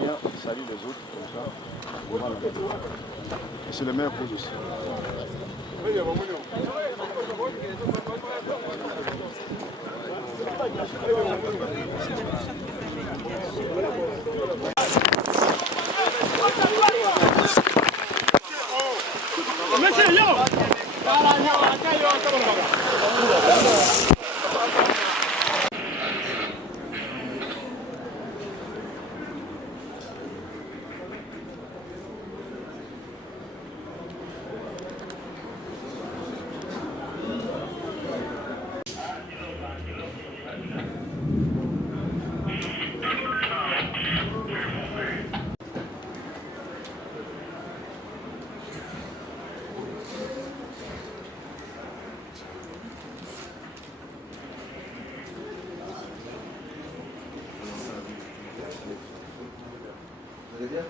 bien salir les autres comme ça. Voilà. Et c'est le meilleur pose aussi. Vous allez bien?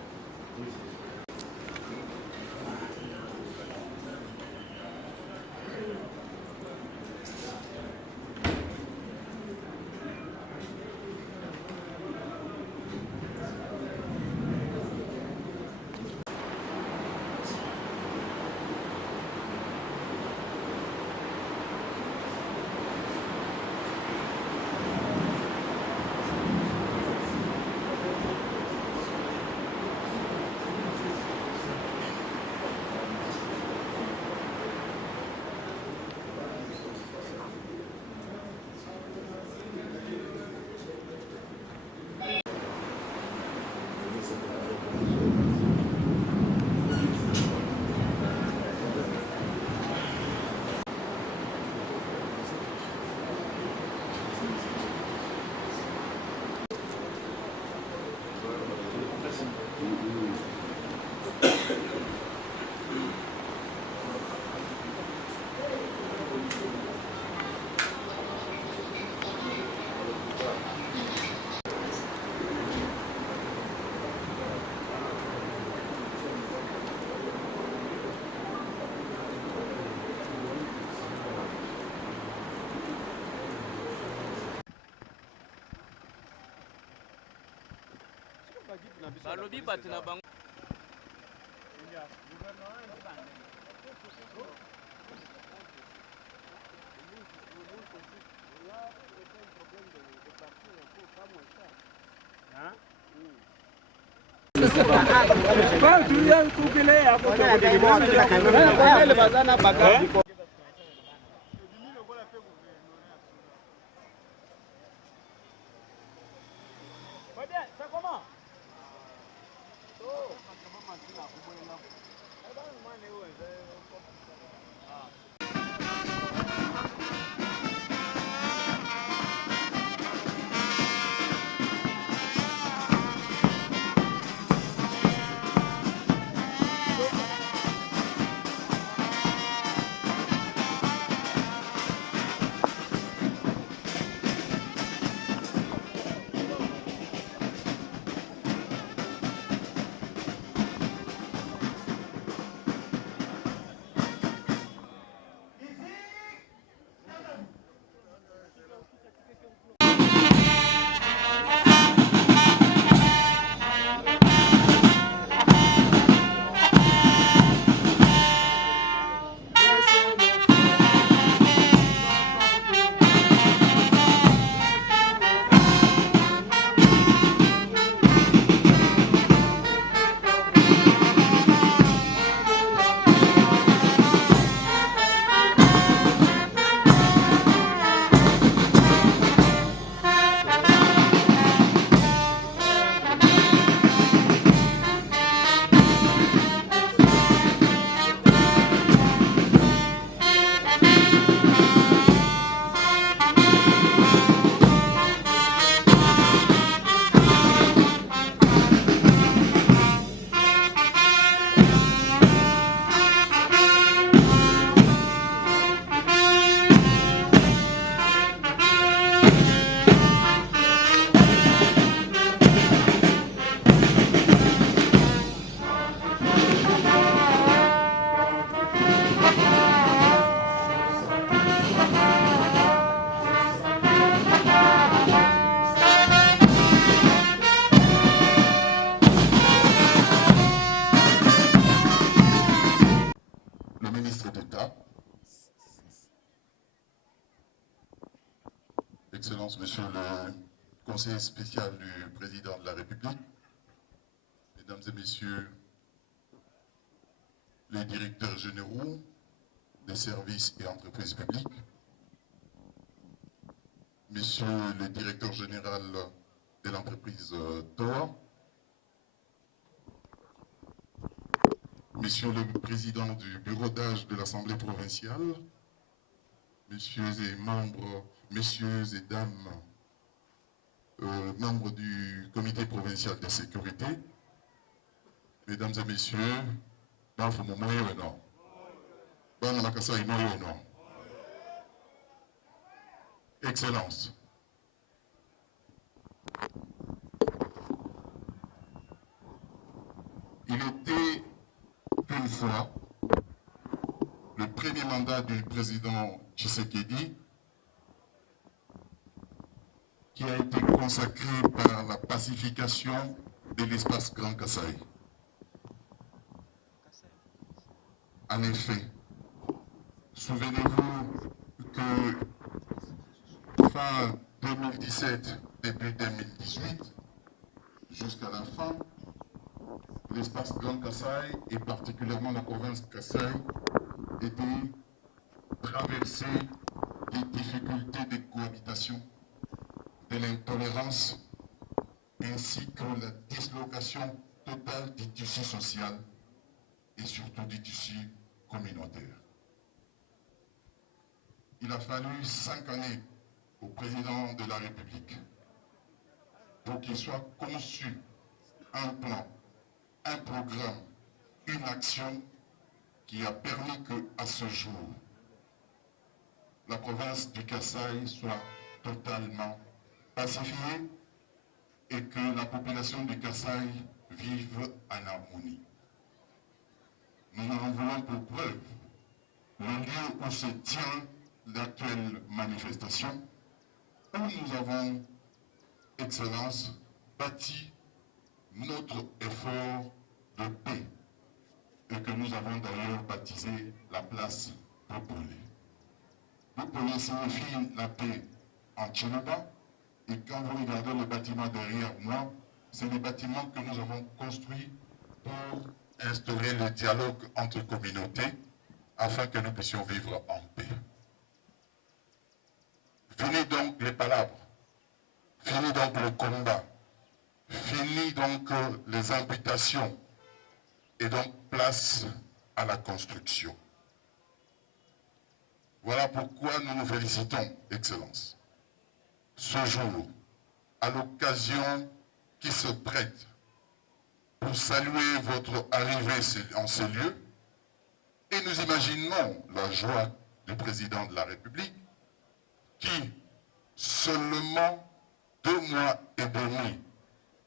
Balobi batina bango. Excellences, Monsieur le conseiller spécial du Président de la République, Mesdames et Messieurs les directeurs généraux des services et entreprises publiques, Monsieur le directeur général de l'entreprise TOA, Monsieur le président du bureau d'âge de l'Assemblée provinciale, Messieurs et dames, membres du comité provincial de sécurité, Mesdames et Messieurs, Excellences, il était une fois le premier mandat du président Tshisekedi qui a été consacré par la pacification de l'espace Grand Kasaï. En effet, souvenez-vous que fin 2017, début 2018, jusqu'à la fin, l'espace Grand Kasaï et particulièrement la province Kasaï était traversé des difficultés de cohabitation, de l'intolérance ainsi que la dislocation totale du tissu social et surtout du tissu communautaire. Il a fallu 5 années au président de la République pour qu'il soit conçu un plan, un programme, une action qui a permis qu'à ce jour, la province du Kasaï soit totalement pacifiée et que la population du Kasaï vive en harmonie. Nous en voulons pour preuve le lieu où se tient l'actuelle manifestation, où nous avons, Excellence, bâti notre effort de paix et que nous avons d'ailleurs baptisé la place Popolé. Popolé signifie la paix en Tchénoba et quand vous regardez le bâtiment derrière moi, c'est le bâtiment que nous avons construit pour instaurer le dialogue entre communautés afin que nous puissions vivre en paix. Fini donc les palabres, fini donc le combat, fini donc les imputations et donc place à la construction. Voilà pourquoi nous nous félicitons, Excellence, ce jour, à l'occasion qui se prête pour saluer votre arrivée en ces lieux, et nous imaginons la joie du président de la République qui, seulement 2 mois et demi,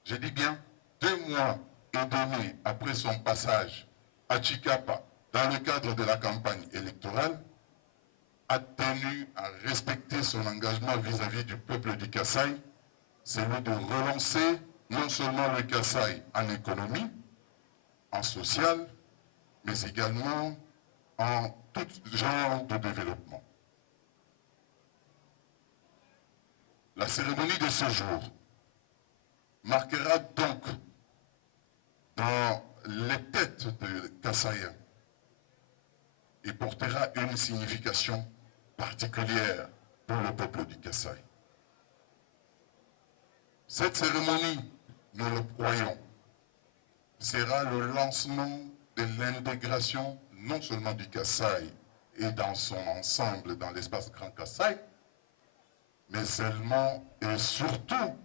je dis bien 2 mois et demi après son passage à Chikapa dans le cadre de la campagne électorale, a tenu à respecter son engagement vis-à-vis du peuple du Kasaï, celui de relancer non seulement le Kasaï en économie, en social, mais également en tout genre de développement. La cérémonie de ce jour marquera donc dans les têtes des Kasaïens et portera une signification particulière pour le peuple du Kasaï. Cette cérémonie, nous le croyons, sera le lancement de l'intégration non seulement du Kasaï et dans son ensemble dans l'espace Grand Kasaï, mais seulement et surtout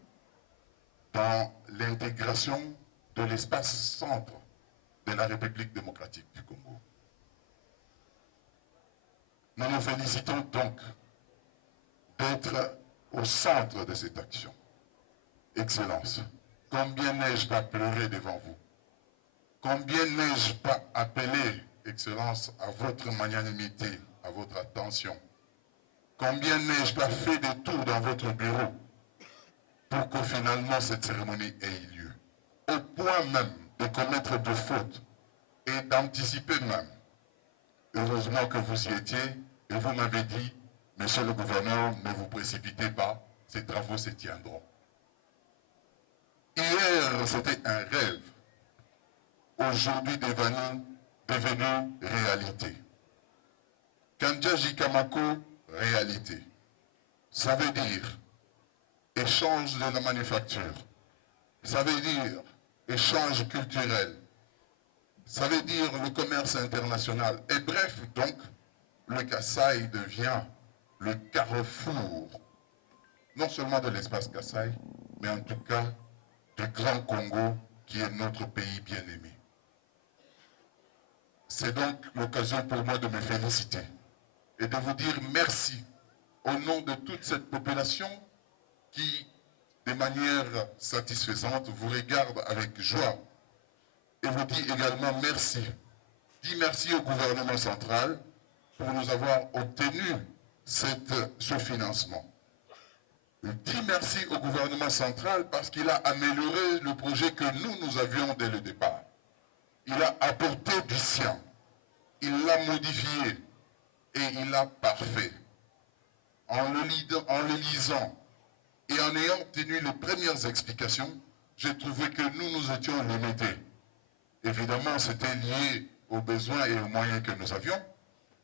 dans l'intégration de l'espace centre de la République démocratique du Congo. Nous nous félicitons donc d'être au centre de cette action. Excellence, combien n'ai-je pas pleuré devant vous? Combien n'ai-je pas appelé, Excellence, à votre magnanimité, à votre attention? Combien n'ai-je pas fait des tours dans votre bureau pour que finalement cette cérémonie ait lieu? Au point même de commettre des fautes et d'anticiper même. Heureusement que vous y étiez et vous m'avez dit, monsieur le gouverneur, ne vous précipitez pas, ces travaux se tiendront. Hier, c'était un rêve. Aujourd'hui, devenu réalité. Kandja Kamako, réalité. Ça veut dire échange de la manufacture. Ça veut dire échange culturel. Ça veut dire le commerce international. Et bref, donc, le Kasaï devient le carrefour, non seulement de l'espace Kasaï, mais en tout cas du Grand Congo, qui est notre pays bien-aimé. C'est donc l'occasion pour moi de me féliciter et de vous dire merci au nom de toute cette population qui, de manière satisfaisante, vous regarde avec joie et vous dit également merci. Dis merci au gouvernement central pour nous avoir obtenu ce financement. Dis merci au gouvernement central parce qu'il a amélioré le projet que nous avions dès le départ. Il a apporté du sien, il l'a modifié et il l'a parfait. En le lisant et en ayant obtenu les premières explications, j'ai trouvé que nous étions limités. Évidemment, c'était lié aux besoins et aux moyens que nous avions,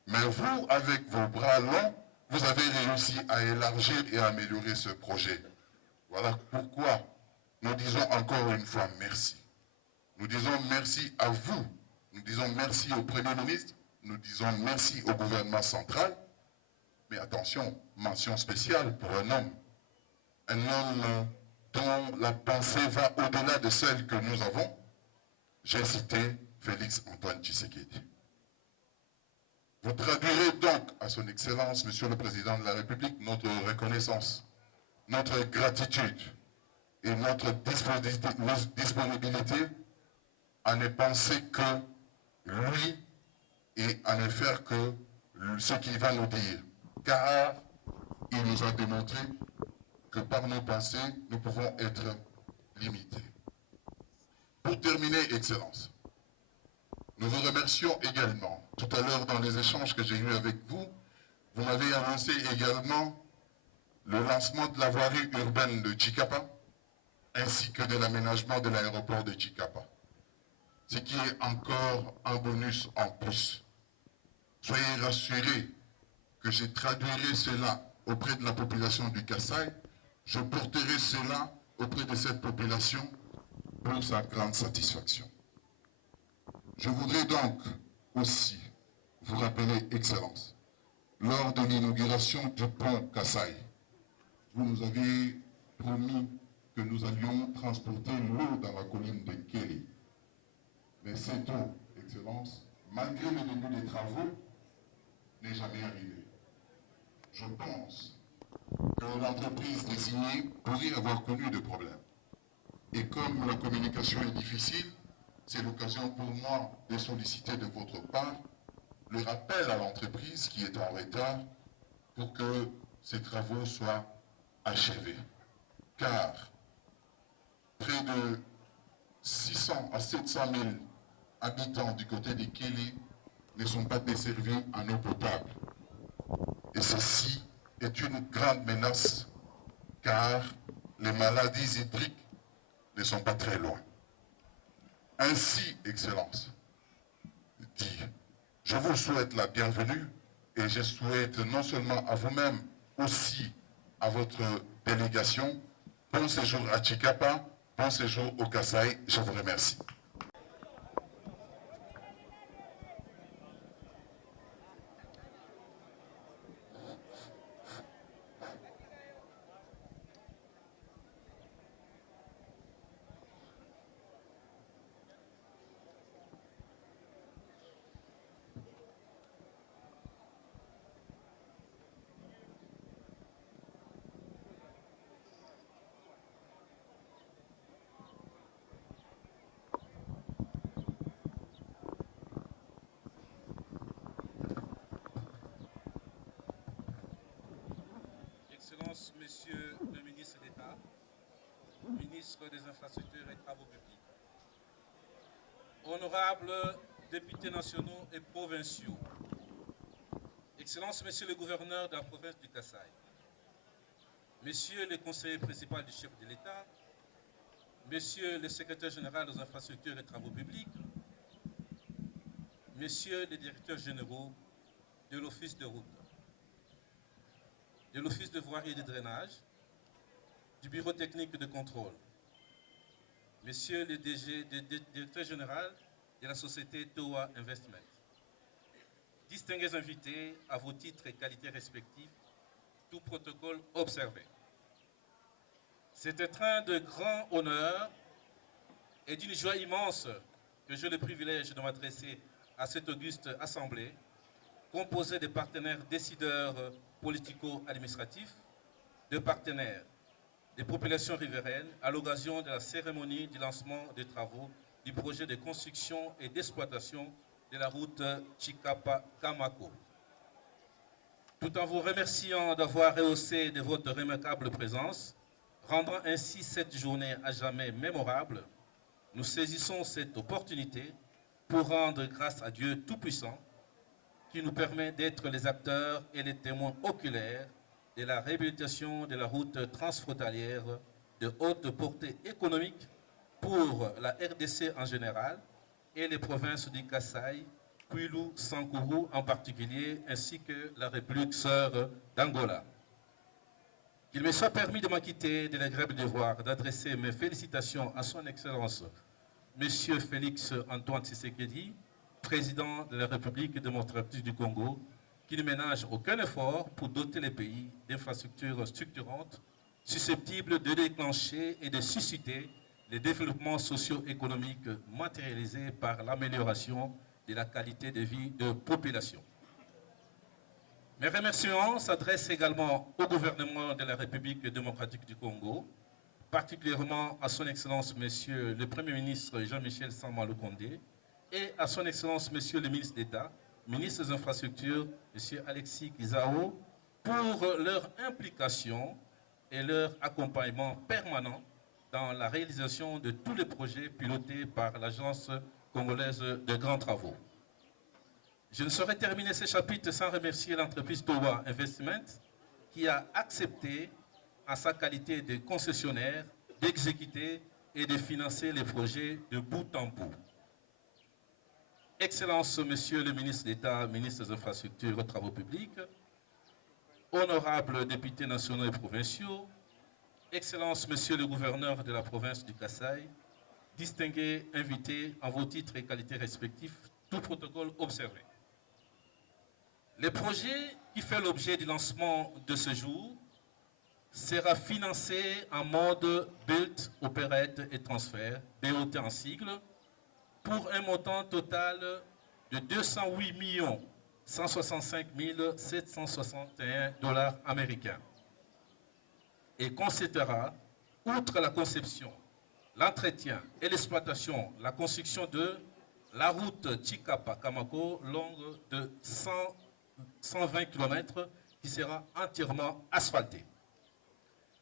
mais vous, avec vos bras longs, vous avez réussi à élargir et à améliorer ce projet. Voilà pourquoi nous disons encore une fois merci. Nous disons merci à vous. Nous disons merci au Premier ministre. Nous disons merci au gouvernement central. Mais attention, mention spéciale pour un homme. Un homme dont la pensée va au-delà de celle que nous avons. J'ai cité Félix Antoine Tshisekedi. Vous traduirez donc à son Excellence, Monsieur le Président de la République, notre reconnaissance, notre gratitude et notre disponibilité à ne penser que lui et à ne faire que ce qu'il va nous dire. Car il nous a démontré que par nos pensées, nous pouvons être limités. Pour terminer, Excellence, nous vous remercions également. Tout à l'heure, dans les échanges que j'ai eus avec vous, vous m'avez annoncé également le lancement de la voirie urbaine de Tshikapa, ainsi que de l'aménagement de l'aéroport de Tshikapa. Ce qui est encore un bonus en plus. Soyez rassurés que je traduirai cela auprès de la population du Kasaï, je porterai cela auprès de cette population pour sa grande satisfaction. Je voudrais donc aussi vous rappeler, Excellence, lors de l'inauguration du pont Kasaï, vous nous avez promis que nous allions transporter l'eau dans la colline de Kéli. Mais cette eau, Excellence, malgré le début des travaux, n'est jamais arrivée. Je pense que l'entreprise désignée pourrait avoir connu des problèmes. Et comme la communication est difficile, c'est l'occasion pour moi de solliciter de votre part le rappel à l'entreprise qui est en retard pour que ces travaux soient achevés. Car près de 600 à 700 000 habitants du côté de Kéli ne sont pas desservis en eau potable. Et ceci est une grande menace car les maladies hydriques ne sont pas très loin. Ainsi, Excellence, dit, je vous souhaite la bienvenue et je souhaite non seulement à vous-même, aussi à votre délégation, bon séjour à Tshikapa, bon séjour au Kasaï, je vous remercie. Monsieur le ministre d'État, ministre des Infrastructures et Travaux publics, honorables députés nationaux et provinciaux, Excellences, Monsieur le gouverneur de la province du Kasaï, Messieurs les conseillers principaux du chef de l'État, Messieurs le secrétaire général aux infrastructures et travaux publics, Messieurs les directeurs généraux de l'Office de route, de l'Office de voirie et de drainage, du Bureau technique de contrôle, Messieurs les directeurs généraux de la société TOA Investment, distingués invités à vos titres et qualités respectifs, tout protocole observé. C'est un de grand honneur et d'une joie immense que j'ai le privilège de m'adresser à cette auguste assemblée, composée de partenaires décideurs politico-administratifs, de partenaires des populations riveraines, à l'occasion de la cérémonie du lancement des travaux du projet de construction et d'exploitation de la route Chikapa-Kamako. Tout en vous remerciant d'avoir rehaussé de votre remarquable présence, rendant ainsi cette journée à jamais mémorable, nous saisissons cette opportunité pour rendre grâce à Dieu Tout-Puissant qui nous permet d'être les acteurs et les témoins oculaires de la réhabilitation de la route transfrontalière de haute portée économique pour la RDC en général et les provinces du Kasaï, Kwilu, Sankuru en particulier, ainsi que la République sœur d'Angola. Qu'il me soit permis de m'acquitter de l'agréable devoir d'adresser mes félicitations à son Excellence, Monsieur Félix Antoine Tshisekedi, président de la République démocratique du Congo, qui ne ménage aucun effort pour doter les pays d'infrastructures structurantes susceptibles de déclencher et de susciter les développements socio-économiques matérialisés par l'amélioration de la qualité de vie de population. Mes remerciements s'adressent également au gouvernement de la République démocratique du Congo, particulièrement à son Excellence Monsieur le Premier ministre Jean-Michel Sama-Lukonde et à son Excellence Monsieur le ministre d'État, ministre des Infrastructures, M. Alexis Kizao, pour leur implication et leur accompagnement permanent dans la réalisation de tous les projets pilotés par l'Agence congolaise de grands travaux. Je ne saurais terminer ce chapitre sans remercier l'entreprise TOA Investment qui a accepté, en sa qualité de concessionnaire, d'exécuter et de financer les projets de bout en bout. Excellences, Monsieur le ministre d'État, ministre des Infrastructures et Travaux publics, honorables députés nationaux et provinciaux, Excellences, Monsieur le gouverneur de la province du Kasaï, distingués invités en vos titres et qualités respectifs, tout protocole observé. Le projet qui fait l'objet du lancement de ce jour sera financé en mode Build, Operate et Transfert, BOT en sigle, pour un montant total de 208 165 761 $ américains et concédera, outre la conception, l'entretien et l'exploitation, la construction de la route Chikapa-Kamako longue de 120 km qui sera entièrement asphaltée.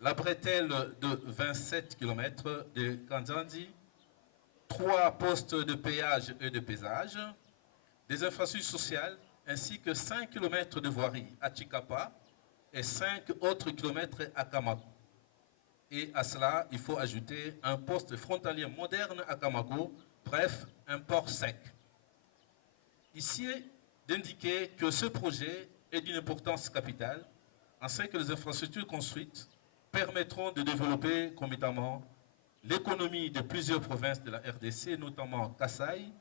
La bretelle de 27 km de Kanzanzi, 3 postes de péage et de pesage, des infrastructures sociales ainsi que 5 km de voirie à Chikapa et 5 autres kilomètres à Kamako. Et à cela, il faut ajouter un poste frontalier moderne à Kamako, bref, un port sec. Ici, d'indiquer que ce projet est d'une importance capitale, ainsi que les infrastructures construites permettront de développer concomitamment l'économie de plusieurs provinces de la RDC, notamment Kasaï,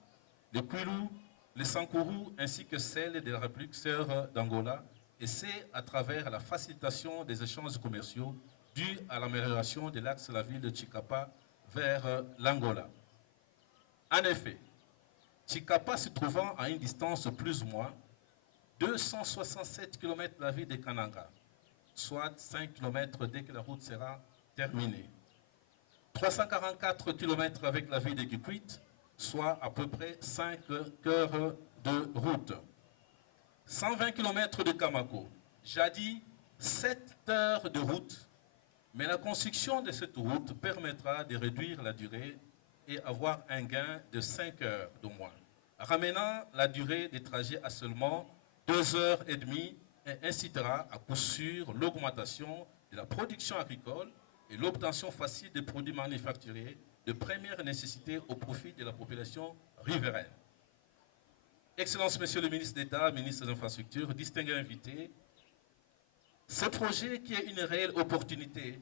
le Kwilu, le Sankuru, ainsi que celle de la République sœur d'Angola, et c'est à travers la facilitation des échanges commerciaux dus à l'amélioration de l'axe de la ville de Chikapa vers l'Angola. En effet, Chikapa se trouvant à une distance plus ou moins 267 km de la ville de Kananga, soit 5 km dès que la route sera terminée. 344 km avec la ville de Kikwit, soit à peu près 5 heures de route. 120 km de Kamako, jadis 7 heures de route, mais la construction de cette route permettra de réduire la durée et avoir un gain de 5 heures de moins, ramenant la durée des trajets à seulement 2 heures et demie et incitera à coup sûr l'augmentation de la production agricole et l'obtention facile des produits manufacturés de première nécessité au profit de la population riveraine. Excellences, Monsieur le ministre d'État, ministre des Infrastructures, distingués invités, ce projet qui est une réelle opportunité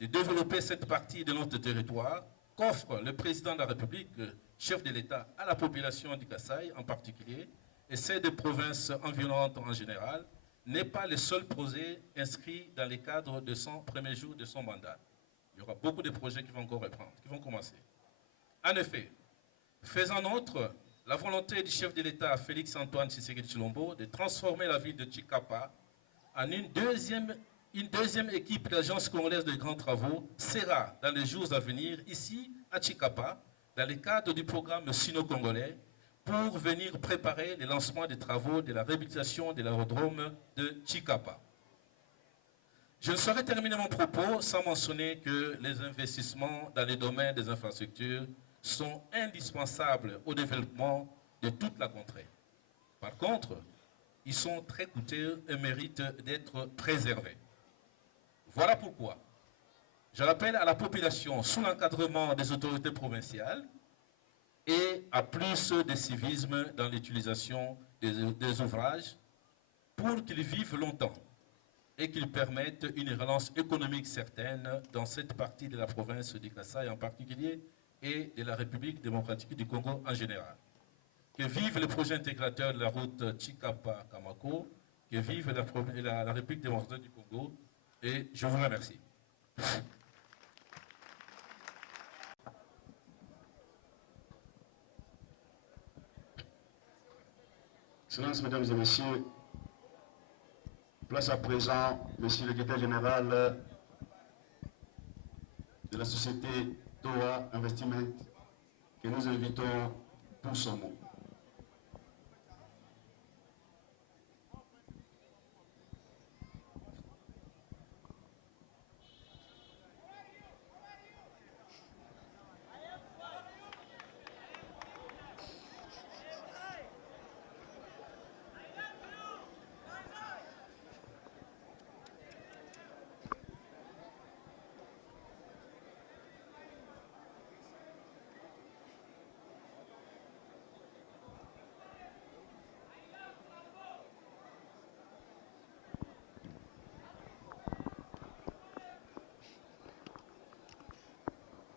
de développer cette partie de notre territoire qu'offre le président de la République, chef de l'État, à la population du Kasaï en particulier, et celle des provinces environnantes en général, n'est pas le seul projet inscrit dans les cadres de son premier jour de son mandat. Il y aura beaucoup de projets qui vont encore reprendre, qui vont commencer. En effet, faisant nôtre la volonté du chef de l'État, Félix-Antoine Tshisekedi Tshilombo, de transformer la ville de Tshikapa en une deuxième équipe de l'Agence congolaise de grands travaux, sera dans les jours à venir ici à Tshikapa, dans le cadre du programme sino-congolais, pour venir préparer le lancement des travaux de la réhabilitation de l'aérodrome de Tshikapa. Je ne saurais terminer mon propos sans mentionner que les investissements dans les domaines des infrastructures sont indispensables au développement de toute la contrée. Par contre, ils sont très coûteux et méritent d'être préservés. Voilà pourquoi je rappelle à la population, sous l'encadrement des autorités provinciales, et à plus de civisme dans l'utilisation des ouvrages pour qu'ils vivent longtemps et qu'ils permettent une relance économique certaine dans cette partie de la province du Kasaï en particulier et de la République démocratique du Congo en général. Que vive le projet intégrateur de la route Tshikapa-Kamako, que vive la République démocratique du Congo, et je vous remercie. Excellences, Mesdames et Messieurs, place à présent, Monsieur le Secrétaire général de la société TOA Investment, que nous invitons pour son mot.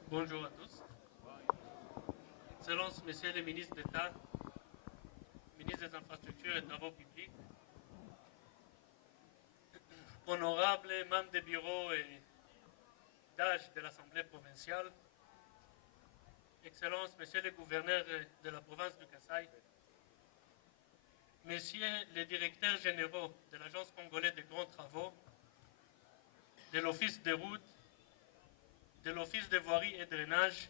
Bonjour à tous. Excellences, Messieurs les ministres d'État, ministres des Infrastructures et Travaux publics, honorables membres des bureaux et d'âge de l'Assemblée provinciale, Excellences, Messieurs les gouverneurs de la province du Kasaï, Messieurs les directeurs généraux de l'Agence congolaise de grands travaux, de l'Office des routes, de l'Office de voirie et drainage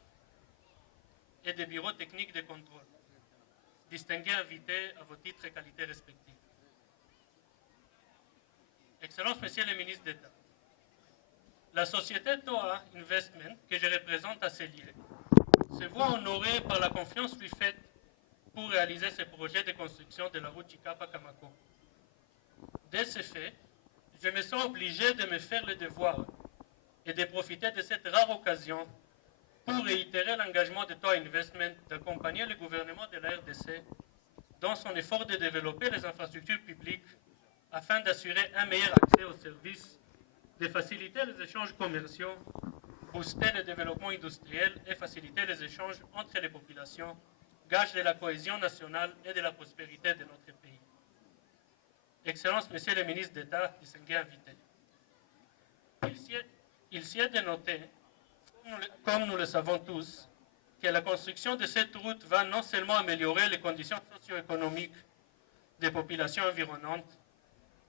et des bureaux techniques de contrôle, distingués invités à vos titres et qualités respectifs. Excellences, Messieurs les ministres d'État, la société TOA Investment, que je représente à Célier, se voit honorée par la confiance lui faite pour réaliser ce projet de construction de la route Tshikapa-Kamako. De ce fait, je me sens obligé de me faire le devoir et de profiter de cette rare occasion pour réitérer l'engagement de TOA Investment d'accompagner le gouvernement de la RDC dans son effort de développer les infrastructures publiques afin d'assurer un meilleur accès aux services, de faciliter les échanges commerciaux, booster le développement industriel et faciliter les échanges entre les populations, gage de la cohésion nationale et de la prospérité de notre pays. Excellences, Messieurs les ministres d'État, distingués invités, il s'y est de noter, comme nous le savons tous, que la construction de cette route va non seulement améliorer les conditions socio-économiques des populations environnantes,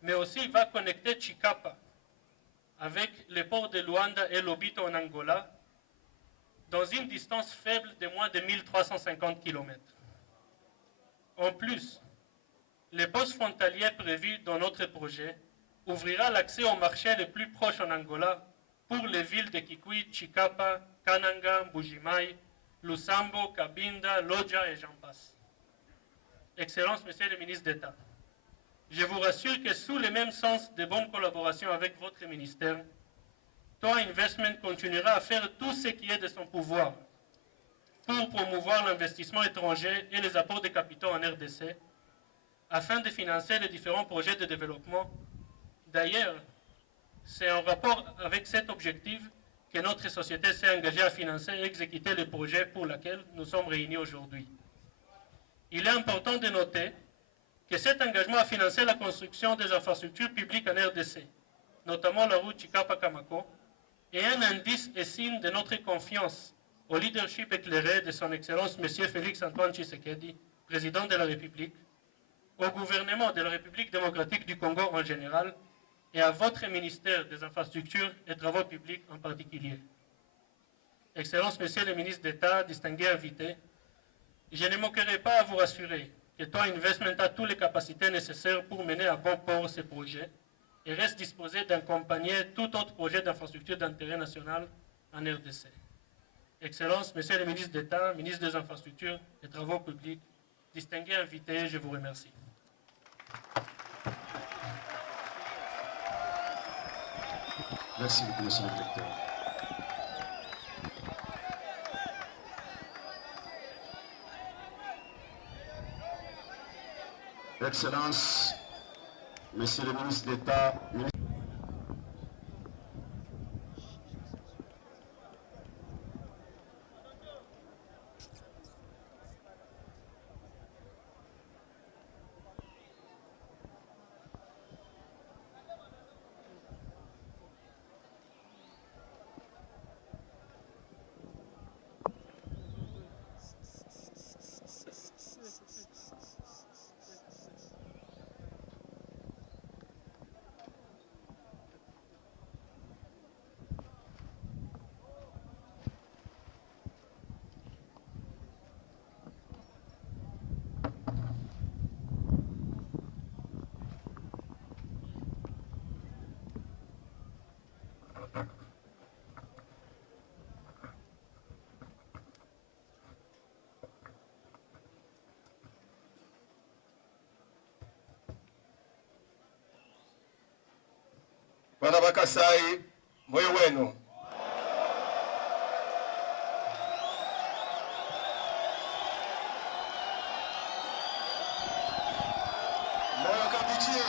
mais aussi va connecter Tshikapa avec les ports de Luanda et Lobito en Angola dans une distance faible de moins de 1350 km. En plus, les postes frontaliers prévus dans notre projet ouvrira l'accès au marché le plus proche en Angola pour les villes de Kikui, Tshikapa, Kananga, Mbujimai, Lusambo, Kabinda, Lodja et j'en passe. Excellences, Messieurs les ministres d'État, je vous rassure que sous le même sens de bonne collaboration avec votre ministère, TOA Investment continuera à faire tout ce qui est de son pouvoir pour promouvoir l'investissement étranger et les apports de capitaux en RDC afin de financer les différents projets de développement. D'ailleurs, c'est en rapport avec cet objectif que notre société s'est engagée à financer et exécuter les projets pour lesquels nous sommes réunis aujourd'hui. Il est important de noter que cet engagement a financé la construction des infrastructures publiques en RDC, notamment la route Chikapa-Kamako, est un indice et signe de notre confiance au leadership éclairé de son Excellence M. Félix-Antoine Tshisekedi, président de la République, au gouvernement de la République démocratique du Congo en général, et à votre ministère des Infrastructures et Travaux publics en particulier. Excellence, Monsieur le ministre d'État, distingués invités, je ne manquerai pas à vous rassurer que TOA Investment a toutes les capacités nécessaires pour mener à bon port ces projets et reste disposé d'accompagner tout autre projet d'infrastructure d'intérêt national en RDC. Excellence, Monsieur le ministre d'État, ministre des Infrastructures et Travaux publics, distingués invités, je vous remercie. Merci beaucoup, monsieur le directeur. Excellence, monsieur le ministre d'État, Bana bakasai moyo wenu. Moyo kabichi.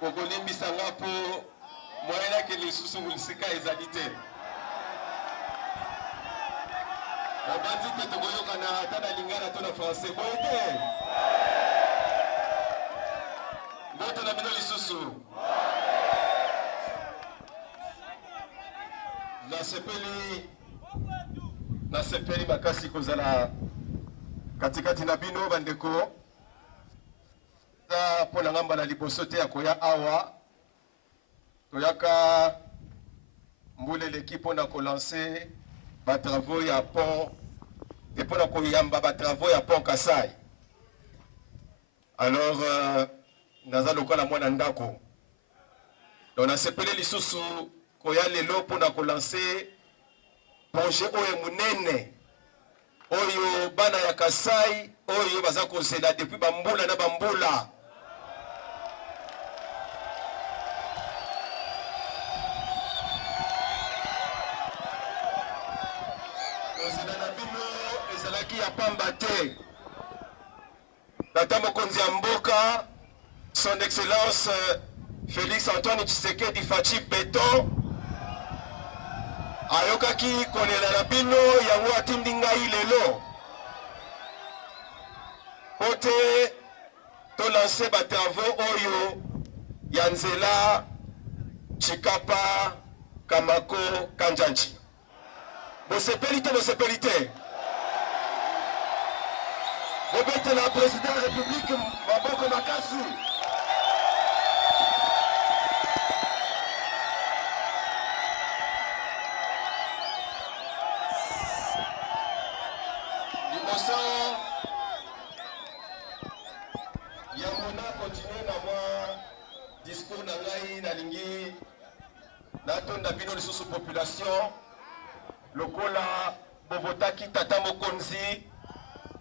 Kokolimbisa ngapo moyena ke lisusu ulisika ezalite. Abandi te tokoyoka na tana lingana to na français boyete. Moto na bino lisusu. Nasepeli makasi kozala katikati na bino bandeko. Ta pona ngamba na liboso te akoya awa. Toyaka mbule l'équipe on a commencé ba travaux ya pont et pour koyamba ba travaux ya pont Kasai. Alors naza lokola mwana ndako. Donc na sepelé lisusu koya lelo pour ko lancer projet oyo munene oyo bana ya Kasai oyo baza kosela depuis bambula na bambula. Tata mokonzi ya mboka son excellence Félix Antoine Tshisekedi Fachi Beton ayokaki kolela na bino yango atindi ngai lelo pote to lancer ba travaux oyo ya nzela Chikapa Kamako Kanjanji. Bosepeli te. Robert la président de la République, Maboko Makasi. Liboso, Yamona continue na moi discours na ngai na lingi na tonda bino lisusu population lokola bobotaki tata mokonzi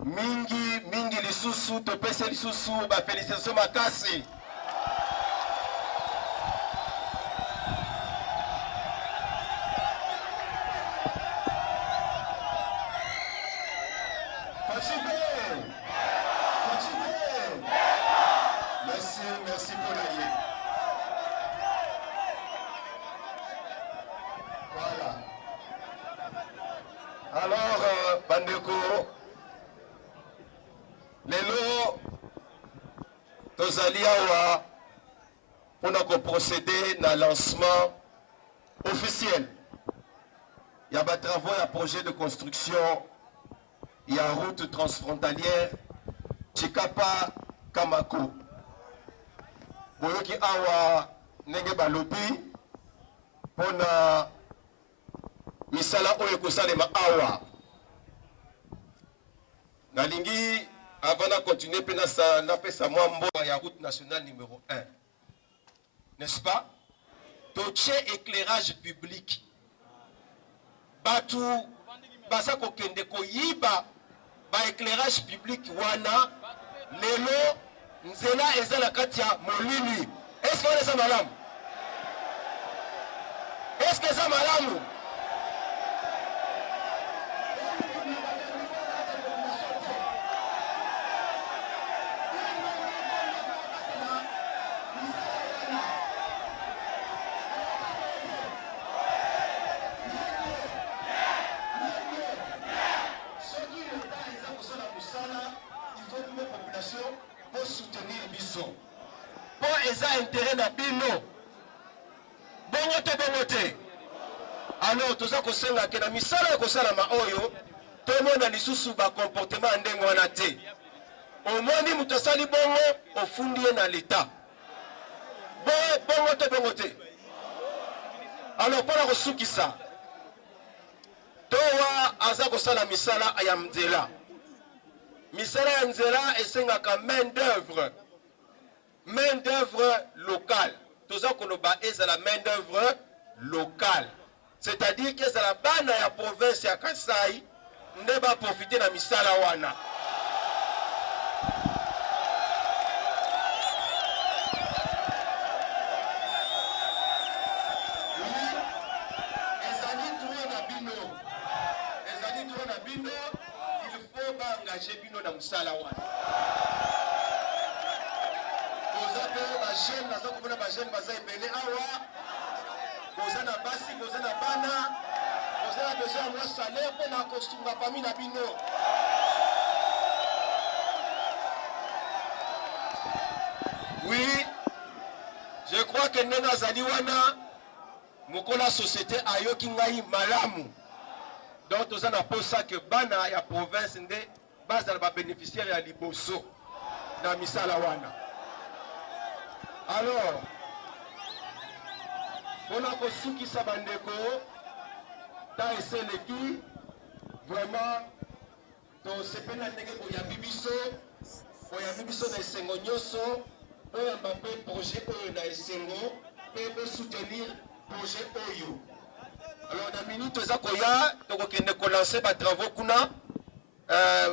mingi lisusu topese lisusu ba félicitations makasi. Merci pour l'allié. Voilà. Alors, Bandeko, lelo tozali awa pour procéder na lancement officiel. Il y a des travaux, il y a projet de construction, il y a route transfrontalière Chikapa Kamako. Boyoki awa nenge balobi pona misala oyo kosalema awa. Nalingi avant de continuer pena sa napesa mwa mboka ya route nationale numéro 1. N'est-ce pas? Toche éclairage public. Batu basa kokende koyiba ba éclairage public wana lelo nzela ezala kati ya molili. Est-ce que ça malamu? Est-ce que ça malamu? Pour soutenir Biso. Pour les intérêts de Bino. Bongote. Alors, tout ça, c'est que la misala kosala ma oyo, tout le monde a lisusu ba comportement ndengo wana te. Au moins ni mutasali bongo, au fundi na l'état. Bongote. Alors, pour la resukisa, towa aza kosala misala ayamzela. Misala ya nzela esengaka main d'œuvre locale. Toza koloba ezala main d'œuvre locale. C'est-à-dire que ezala bana ya province ya Kasai nde ba profiter na misala wana. Engager bino na musala wana. Boza pe ba jeune nazo komona ba jeune baza ebele awa. Boza na basi, boza na bana. Boza na besoin de salaire pour na kosunga pami na bino. Oui, je crois que nena zali wana mokola société ayoki ngai malamu. Donc toza na posa que bana ya province nde bazala ba bénéficiaire ya liboso na misala wana. Alors on a kosukisa bandeko ta eseleki vraiment to sepena ndenge boya bibiso na esengo nyonso oyo mbape projet oyo na esengo pe soutenir projet oyo. Alors dans minute eza koya tokokende kolancer ba travaux kuna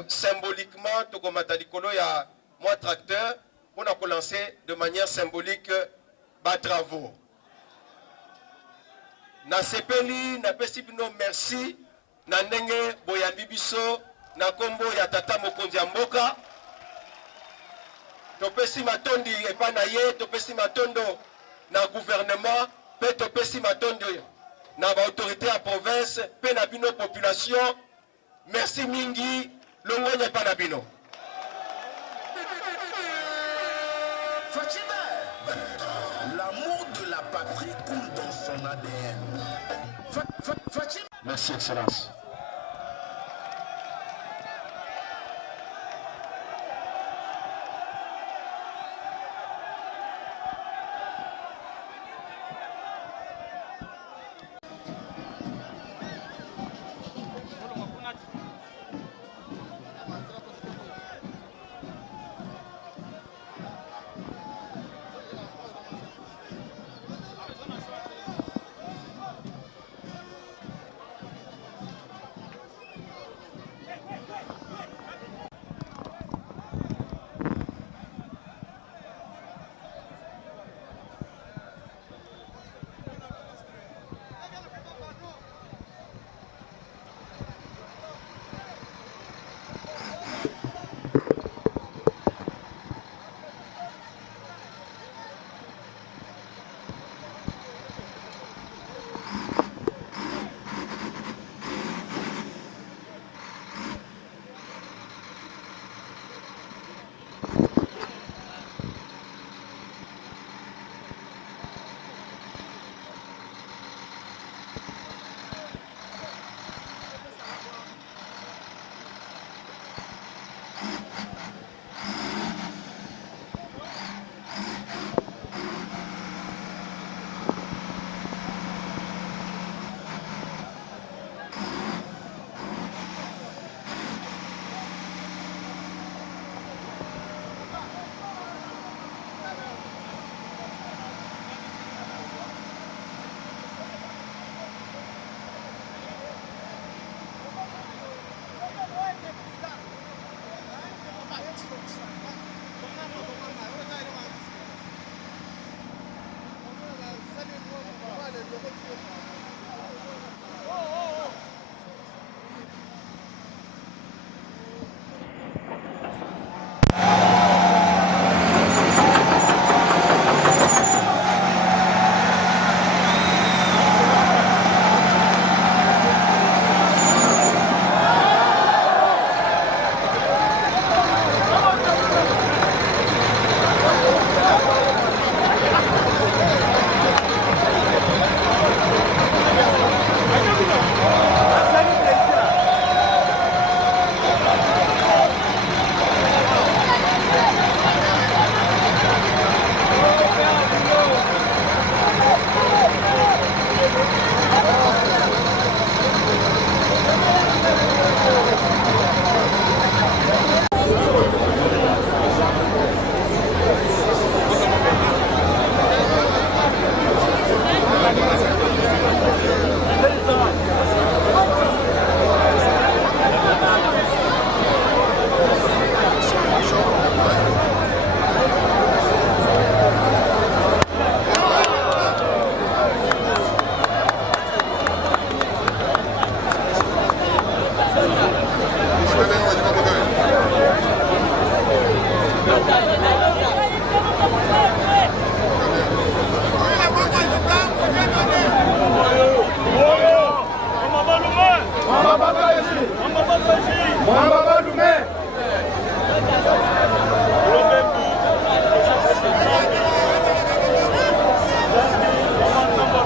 symboliquement tokomata likolo ya moi tracteur pour na kolancer de manière symbolique ba travaux. Na sepeli na pesi bino merci na ndenge boyambi biso na kombo ya tata mokonzi ya mboka. Topesi matondi epa na ye, topesi matondo na gouvernement, pe topesi matondo na ba autorité à province, pe na bino population. Merci mingi, longonya epa na bino. L'amour de la patrie coule dans son ADN. Merci, Excellence.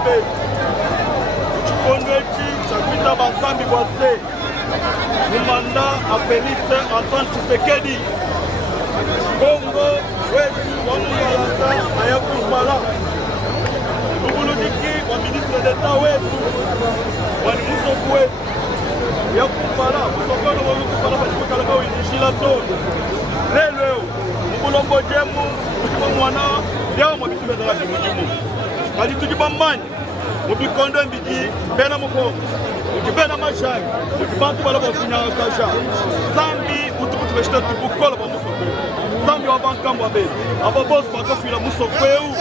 Babe. Chikondwechi, Chakwita Bansambi Boise. Mumanda a Félix Antoine Tshisekedi. Congo, wetu wa Mbalasa, Ayakumbala. Lubuludiki wa ministre d'État wetu, wali Musoku wetu. Yakumbala, Musoku wetu wa Yakumbala, Pachikukalaka uinishila tondo. Lelo, Mbulombo Jemu, Mutuma Mwana, Yao Mwabitu Bezala Jimujimu. Kali Tujibamani, Mubikondo Mbiji, Bena Mukongo, Mujibena Mashai, Mujibantu Balaba Kunya Kasha. Zambi, Utukutu Veshita Tubukola ba Musoku. Zambi wa Bankambo Abe, Aba boss Makafila Musokweu,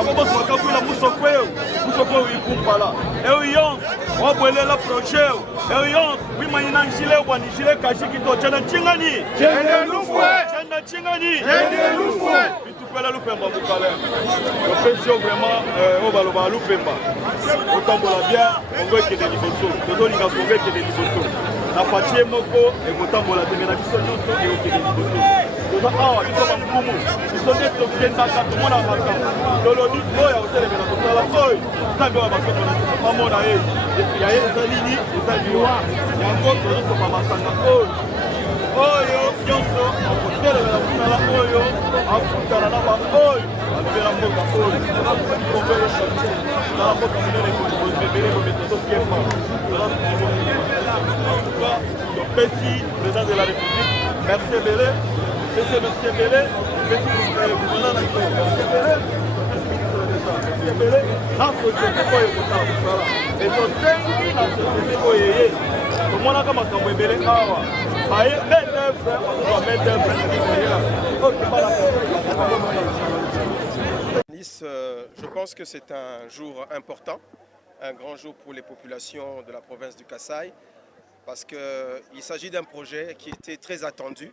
Aba boss Makafila Musokweu, Musokweu Ikumpala. Euyons, Wabwelela Projet, Euyons, Wimanyina Njile, Wanijile Kashikito, Chena Chingani, Chena Lufwe, Chena Chingani, Chena Lufwe. Pitupela Lupemba Bukale. Le président vraiment, Obaloba Lupemba. Otambola bien, Congo qui est des Liboso. Tozoli na Congo qui est des Liboso. Na Fatie Moko, et Otambola Temena Bisonyoto, et Oki des Liboso. Toza awa, biso bangumu. Biso nde tokendaka tomona makambo. Lolobi oyo akotelemela kosala oyo. Nzambe oyo bakoto na biso bamona ye. Ya ye eza nini, eza liwa. Yango tozosopa masanga oyo. Oyo nyonso akotelemela kosala oyo. Afutana na ba oyo. Abibela mboka oyo. Kongo esoti. Tala mboka monene ebele bomete tokemba. Topesi président de la République. Merci Belé. Monsieur Belé, merci gouverneur de Belé, monsieur Belé, la société pour et société la société pour comment on a comme Belé awa aye Nice, je pense que c'est un jour important, un grand jour pour les populations de la province du Kasaï, parce qu'il s'agit d'un projet qui était très attendu.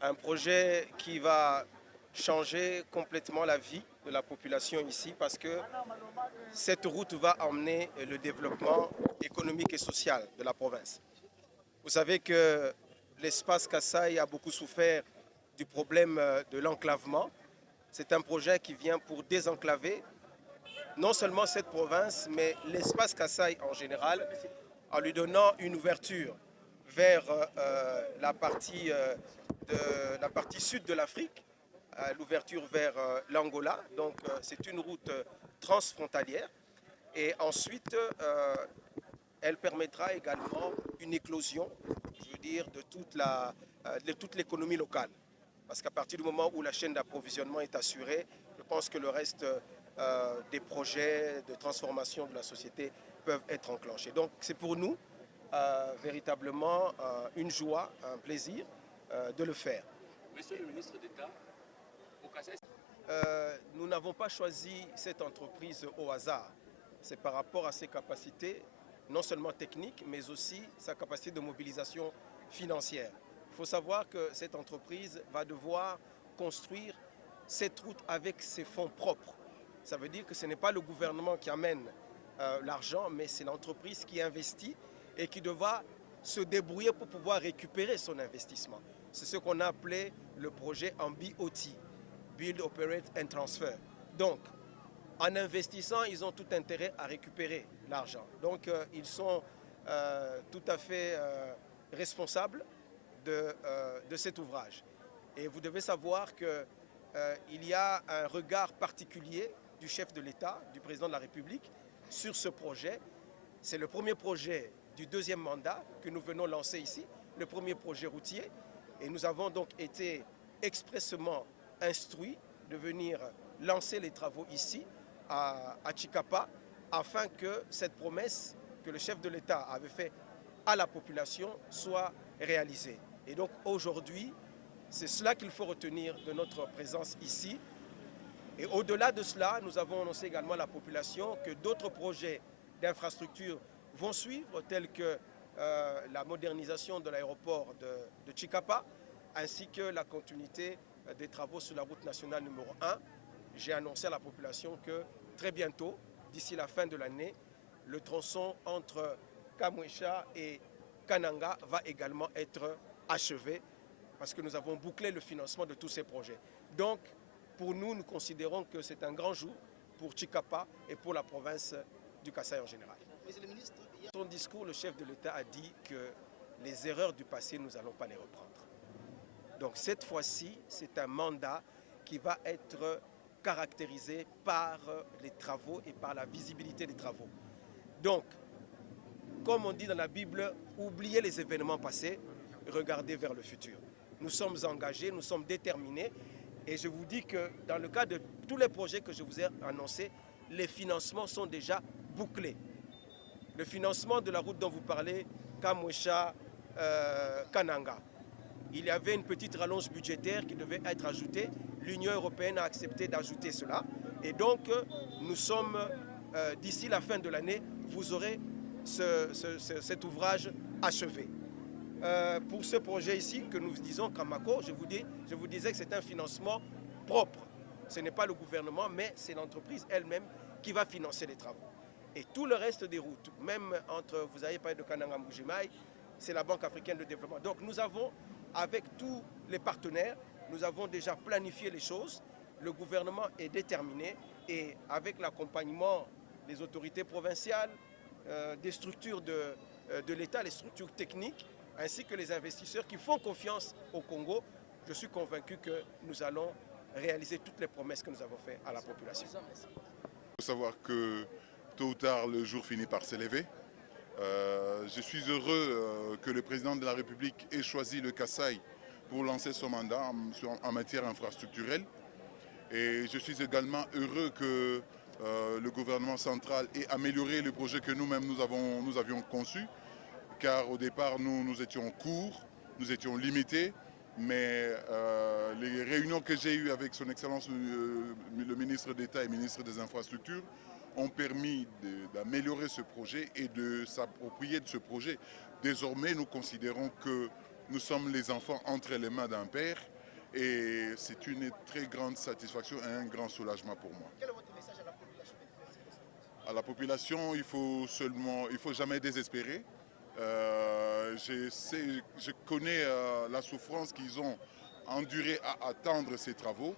Un projet qui va changer complètement la vie de la population ici parce que cette route va emmener le développement économique et social de la province. Vous savez que l'espace Kasaï a beaucoup souffert du problème de l'enclavement. C'est un projet qui vient pour désenclaver non seulement cette province, mais l'espace Kasaï en général, en lui donnant une ouverture vers la partie sud de l'Afrique, l'ouverture vers l'Angola. Donc c'est une route transfrontalière. Et ensuite, elle permettra également une éclosion, je veux dire, de toute l'économie locale. Parce qu'à partir du moment où la chaîne d'approvisionnement est assurée, je pense que le reste des projets de transformation de la société peuvent être enclenchés. Donc c'est pour nous véritablement une joie, un plaisir de le faire. Monsieur le ministre d'État, au Kasaï, nous n'avons pas choisi cette entreprise au hasard. C'est par rapport à ses capacités, non seulement techniques, mais aussi sa capacité de mobilisation financière. Il faut savoir que cette entreprise va devoir construire cette route avec ses fonds propres. Ça veut dire que ce n'est pas le gouvernement qui amène l'argent, mais c'est l'entreprise qui investit et qui devra se débrouiller pour pouvoir récupérer son investissement. C'est ce qu'on a appelé le projet en BOT, Build, Operate and Transfer. Donc, en investissant, ils ont tout intérêt à récupérer l'argent. Donc, ils sont tout à fait responsables de cet ouvrage. Et vous devez savoir qu'il y a un regard particulier du chef de l'État, du président de la République, sur ce projet. C'est le premier projet du deuxième mandat que nous venons lancer ici, le premier projet routier. Et nous avons donc été expressément instruits de venir lancer les travaux ici, à Chikapa, afin que cette promesse que le chef de l'État avait faite à la population soit réalisée. Et donc aujourd'hui, c'est cela qu'il faut retenir de notre présence ici. Et au-delà de cela, nous avons annoncé également à la population que d'autres projets d'infrastructures vont suivre, tels que la modernisation de l'aéroport de Chikapa, ainsi que la continuité des travaux sur la route nationale numéro 1. J'ai annoncé à la population que très bientôt, d'ici la fin de l'année, le tronçon entre Kamwesha et Kananga va également être achevé parce que nous avons bouclé le financement de tous ces projets. Donc, pour nous, nous considérons que c'est un grand jour pour Chikapa et pour la province du Kasaï en général. Monsieur le ministre, Dans son discours, le chef de l'État a dit que les erreurs du passé, nous n'allons pas les reprendre. Donc cette fois-ci, c'est un mandat qui va être caractérisé par les travaux et par la visibilité des travaux. Donc, comme on dit dans la Bible, oubliez les événements passés, regardez vers le futur. Nous sommes engagés, nous sommes déterminés et je vous dis que dans le cas de tous les projets que je vous ai annoncés, les financements sont déjà bouclés. Le financement de la route dont vous parlez, Kamwesha-Kananga, il y avait une petite rallonge budgétaire qui devait être ajoutée. L'Union européenne a accepté d'ajouter cela. Et donc, nous sommes, d'ici la fin de l'année, vous aurez cet ouvrage achevé. Pour ce projet ici, que nous disons Kamako, je vous disais que c'est un financement propre. Ce n'est pas le gouvernement, mais c'est l'entreprise elle-même qui va financer les travaux. Et tout le reste des routes, même entre, vous avez parlé de Kananga Mbujimaï, c'est la Banque africaine de développement. Donc nous avons, avec tous les partenaires, nous avons déjà planifié les choses. Le gouvernement est déterminé et avec l'accompagnement des autorités provinciales, des structures de l'État, les structures techniques, ainsi que les investisseurs qui font confiance au Congo, je suis convaincu que nous allons réaliser toutes les promesses que nous avons faites à la population. Il faut savoir que tôt ou tard, le jour finit par s'élever. Je suis heureux que le président de la République ait choisi le Kasaï pour lancer son mandat en matière infrastructurelle. Et je suis également heureux que le gouvernement central ait amélioré le projet que nous-mêmes nous avions conçu. Car au départ, nous étions courts, nous étions limités. Mais les réunions que j'ai eues avec son Excellence le ministre d'État et ministre des Infrastructures ont permis d'améliorer ce projet et de s'approprier de ce projet. Désormais, nous considérons que nous sommes les enfants entre les mains d'un père et c'est une très grande satisfaction et un grand soulagement pour moi. quel est votre message à la population? À la population, il faut jamais désespérer. Je connais la souffrance qu'ils ont endurée à attendre ces travaux,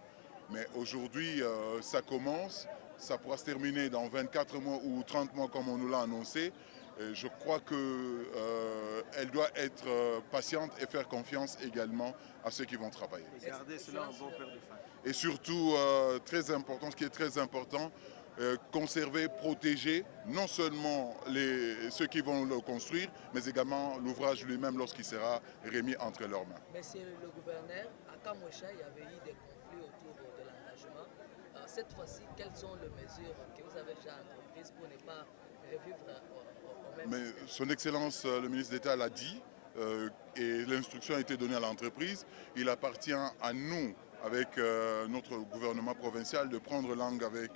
mais aujourd'hui, ça commence. Ça pourra se terminer dans 24 mois ou 30 mois comme on nous l'a annoncé. Je crois qu'elle doit être patiente et faire confiance également à ceux qui vont travailler. Et garder cela en bon père de famille. Et surtout, très important, ce qui est très important, conserver, protéger non seulement ceux qui vont le construire, mais également l'ouvrage lui-même lorsqu'il sera remis entre leurs mains. Monsieur le gouverneur, à Kamwesha, il y avait eu des conflits autour de l'engagement. Cette fois-ci, quelles sont les mesures que vous avez déjà entreprises pour ne pas revivre au même Mais système? Son Excellence, le ministre d'État l'a dit, et l'instruction a été donnée à l'entreprise. Il appartient à nous, avec notre gouvernement provincial, de prendre langue avec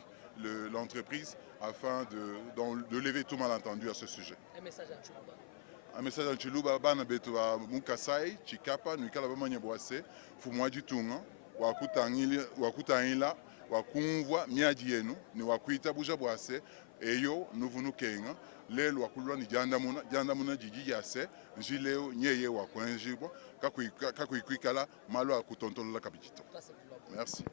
l'entreprise afin de lever tout malentendu à ce sujet. Un message à Tchouba. Un message à Tchouba, bana betu wa Mukasai, Chikapa, Nuikala Bamanya Boase, Fumwaji Tunga, Wakutangila, Wakumva, Miaji Yenu, ni Wakuita Buja Boase, Eyo, Nuvunu Kenga, Lelo Wakulwa ni Jandamuna Jiji Yase, Jileo, Nyeye Wakwenjibwa, Kakuikala, Malo Akutontolo la Kapitito. Merci.